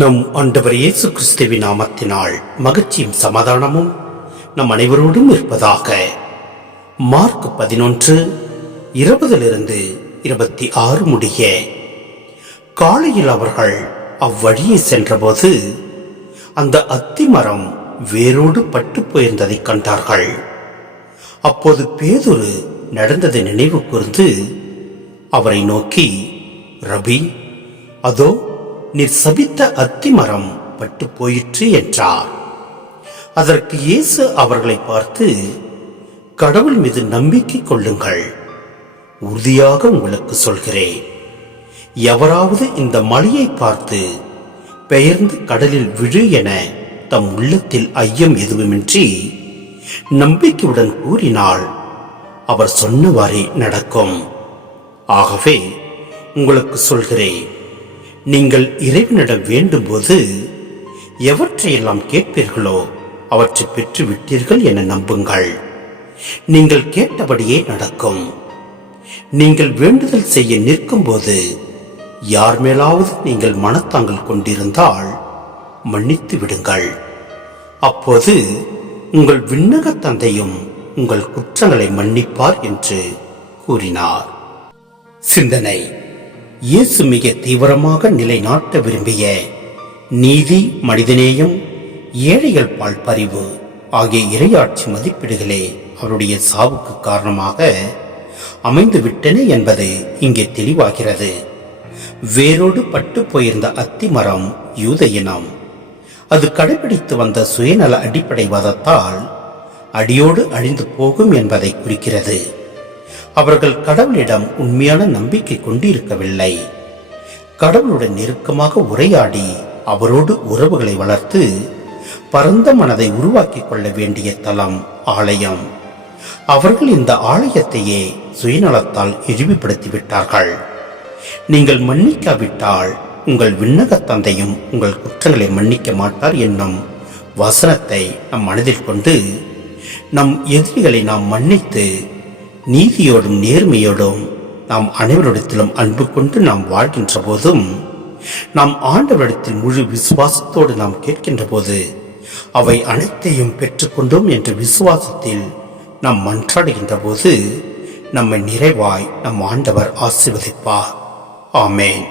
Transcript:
நம் ஆண்டவர் இயேசு கிறிஸ்துவின் நாமத்தினால் மகிழ்ச்சியும் சமாதானமும் நம் அனைவரோடும் இருப்பதாக. மார்க் 11:20-26 முடிய. காலையில் அவர்கள் அவ்வழியே சென்றபோது அந்த அத்திமரம் வேரோடு பட்டு போயிருந்ததை கண்டார்கள். அப்போது பேதுரு நடந்ததை நினைவு கூர்ந்து அவரை நோக்கி, ரபி, அதோ நீர் சபித்த அத்திமரம் பட்டு போயிற்று என்றார். அதற்கு இயேசு அவர்களை பார்த்து, கடவுள் மீது நம்பிக்கை கொள்ளுங்கள். உறுதியாக உங்களுக்கு சொல்கிறேன், எவராவது இந்த மலையை பார்த்து பெயர்ந்து கடலில் விழு என தம் உள்ளத்தில் ஐயம் எதுவுமின்றி நம்பிக்கையுடன் கூறினால் அவர் சொன்னவாறே நடக்கும். ஆகவே உங்களுக்கு சொல்கிறேன், நீங்கள் இறைவனிடம் வேண்டும் போது எவற்றையெல்லாம் கேட்பீர்களோ அவற்றை பெற்று விட்டீர்கள் என நம்புங்கள். நீங்கள் கேட்டபடியே நடக்கும். நீங்கள் வேண்டுதல் செய்ய நிற்கும் போது யார் மேலாவது நீங்கள் மனத்தாங்கல் கொண்டிருந்தால் மன்னித்து விடுங்கள். அப்போது உங்கள் விண்ணக தந்தையும் உங்கள் குற்றங்களை மன்னிப்பார் என்று கூறினார். சிந்தனை: இயேசு மிக தீவிரமாக நிலைநாட்ட விரும்பிய நீதி, மனிதநேயம், ஏழைகள் பால் பரிவு ஆகிய இறையாட்சி மதிப்பீடுகளே அவருடைய சாவுக்கு காரணமாக அமைந்து விட்டன என்பது இங்கே தெளிவாகிறது. வேரோடு பட்டு போயிருந்த அத்திமரம் யூத இனம். அது கடைபிடித்து வந்த சுயநல அடிப்படைவாதத்தால் அடியோடு அழிந்து போகும் என்பதை குறிக்கிறது. அவர்கள் கடவுளிடம் உண்மையான நம்பிக்கை கொண்டிருக்கவில்லை. கடவுளுடன் நெருக்கமாக உரையாடி அவரோடு உறவுகளை வளர்த்து பரந்த மனதை உருவாக்கிக் கொள்ள வேண்டிய தலம் ஆலயம். அவர்கள் இந்த ஆலயத்தையே சுயநலத்தால் இழிவுபடுத்திவிட்டார்கள். நீங்கள் மன்னிக்காவிட்டால் உங்கள் விண்ணக தந்தையும் உங்கள் குற்றங்களை மன்னிக்க மாட்டார் என்னும் வசனத்தை நம் மனதில் கொண்டு நம் எதிரிகளை நாம் மன்னித்து நீதியோடும் நேர்மையோடும் நாம் அனைவரிடத்திலும் அன்பு கொண்டு நாம் வாழ்கின்ற போதும், நாம் ஆண்டவரிடத்தில் முழு விசுவாசத்தோடு நாம் கேட்கின்ற போது அவை அனைத்தையும் பெற்றுக்கொண்டோம் என்ற விசுவாசத்தில் நாம் மன்றாடுகின்ற போது நம்மை நிறைவாய் நம் ஆண்டவர் ஆசீர்வதிப்பார். ஆமேன்.